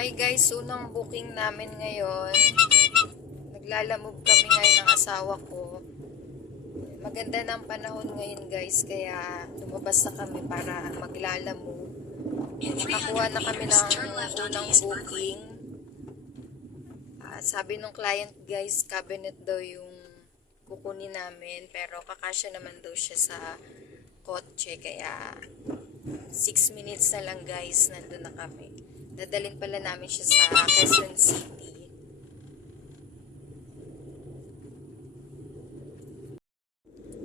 Hi guys, unang booking namin ngayon. Naglalamove kami ngayon ng asawa ko. Maganda ng panahon ngayon guys, kaya lumabas na kami para maglalamove. Nakakuha na kami ng unang booking. Sabi nung client guys, cabinet daw yung kukunin namin, pero kakasya naman daw siya sa kotse, kaya 6 minutes na lang guys, nandun na kami. Dadalhin pala namin siya sa Quezon City.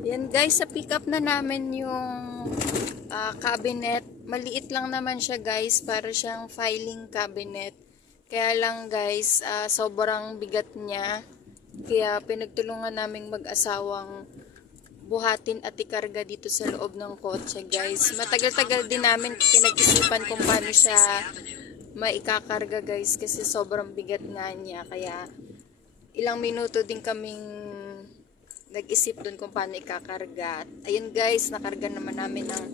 Yan guys, sa pick up na namin yung cabinet. Maliit lang naman siya guys, para siyang filing cabinet. Kaya lang guys, sobrang bigat niya. Kaya pinagtulungan naming mag-asawang buhatin at ikarga dito sa loob ng kotse guys. Matagal-tagal din namin pinag-isipan kung paano siya maikakarga guys, kasi sobrang bigat nga niya. Kaya ilang minuto din kaming nag-isip dun kung paano ikakarga. At ayun guys, nakarga naman namin ng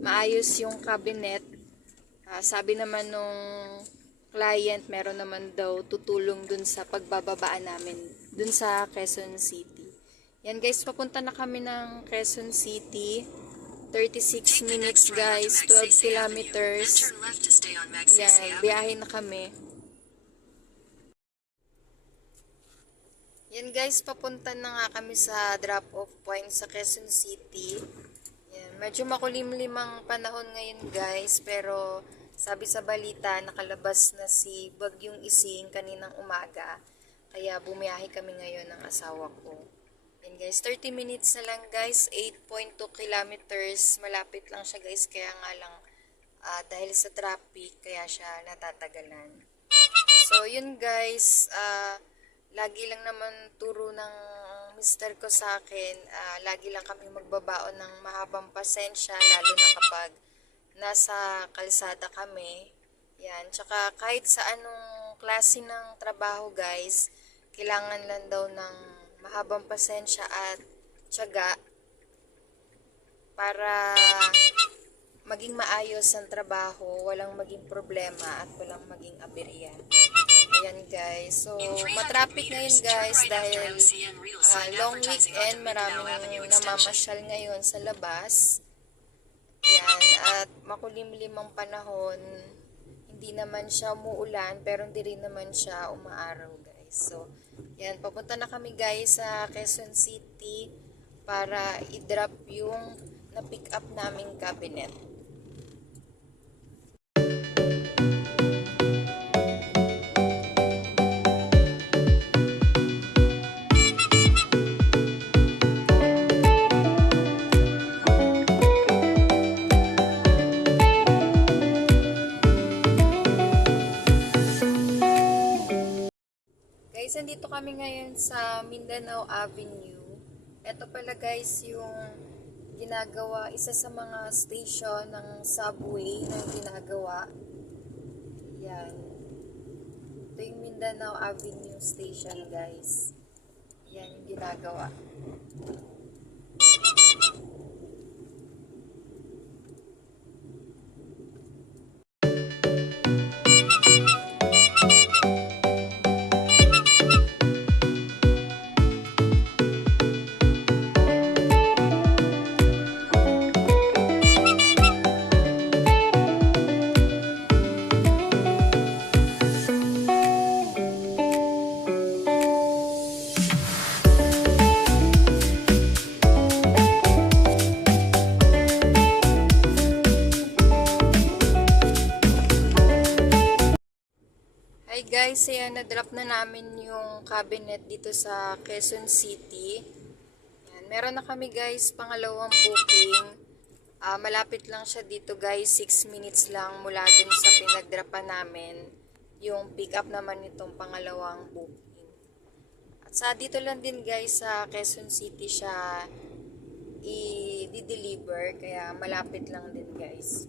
maayos yung cabinet. Sabi naman nung client, meron naman daw tutulong dun sa pagbababaan namin dun sa Quezon City. Yan guys, papunta na kami ng Quezon City. 36 minutes guys, 12 kilometers. Yan, biyahe na kami. Yan guys, papunta na nga kami sa drop-off point sa Quezon City. Yan, medyo makulimlim ang panahon ngayon guys, pero sabi sa balita, nakalabas na si Bagyong Ising kaninang umaga. Kaya bumiyahe kami ngayon ng asawa ko. Yan guys, 30 minutes na lang guys, 8.2 kilometers. Malapit lang siya guys, kaya nga lang dahil sa traffic, kaya siya natatagalan. So yun guys, lagi lang naman turo ng mister ko sa akin, lagi lang kami magbabaon ng mahabang pasensya, lalo na kapag nasa kalsada kami. Yan, tsaka kahit sa anong klase ng trabaho guys, kailangan lang daw ng mahabang pasensya at tiyaga para maging maayos ang trabaho, walang maging problema at walang maging aberya. Ayan guys, so matraffic ngayon guys dahil long weekend, maraming namamasyal ngayon sa labas. Ayan, at makulimlim ang panahon, hindi naman siya umuulan pero hindi rin naman siya umaaraw guys. So yan, papunta na kami guys sa Quezon City para i-drop yung na-pick up naming cabinet. Guys, andito kami ngayon sa Mindanao Avenue. Ito pala guys yung ginagawa, isa sa mga station ng subway na ginagawa. Yan. Ito yung Mindanao Avenue Station guys. Yan yung ginagawa. Hi guys, ayan, na-drop na namin yung cabinet dito sa Quezon City. Ayan, meron na kami guys, pangalawang booking. Malapit lang siya dito guys, 6 minutes lang mula dun sa pinag-dropan namin. Yung pick up naman nitong pangalawang booking. At sa dito lang din guys, sa Quezon City siya i-deliver, kaya malapit lang din guys.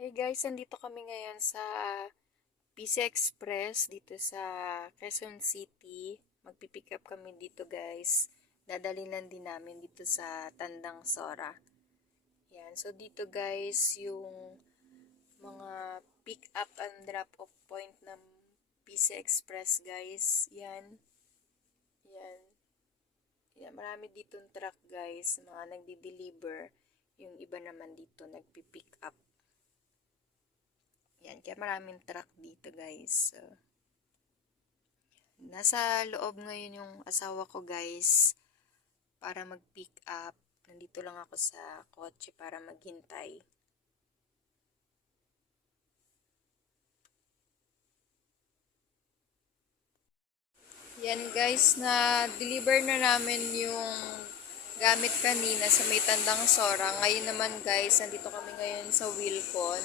Hey guys, andito kami ngayon sa PC Express dito sa Quezon City. Magpipick up kami dito guys. Dadalinan din namin dito sa Tandang Sora. Yan, so dito guys yung mga pick up and drop off point ng PC Express, guys. Yan. Yan. Yan. Marami ditong truck, guys. Mga nagdi-deliver. Yung iba naman dito nagpi-pick up. Yan. Kaya maraming truck dito, guys. So, nasa loob ngayon yung asawa ko, guys, para mag-pick up. Nandito lang ako sa kotse para maghintay. Yan guys, na-deliver na namin yung gamit kanina sa may Tandang Sora. Ngayon naman guys, nandito kami ngayon sa Wilcon.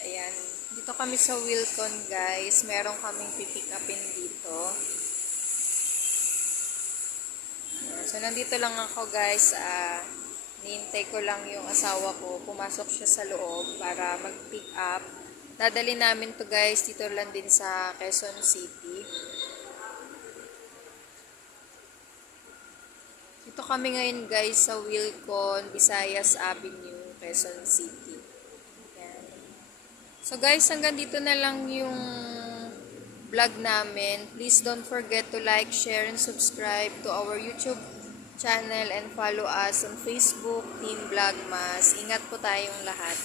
Ayan, dito kami sa Wilcon guys. Meron kaming pipick upin dito. So, nandito lang ako guys. Nihintay ko lang yung asawa ko. Pumasok siya sa loob para mag-pick up. Dadali namin to guys. Dito lang din sa Quezon City. Dito kami ngayon guys sa Wilcon, Visayas Avenue, Quezon City. Yan. So guys, hanggang dito na lang yung vlog namin. Please don't forget to like, share, and subscribe to our YouTube channel and follow us on Facebook, Team Vlogmas. Ingat po tayong lahat.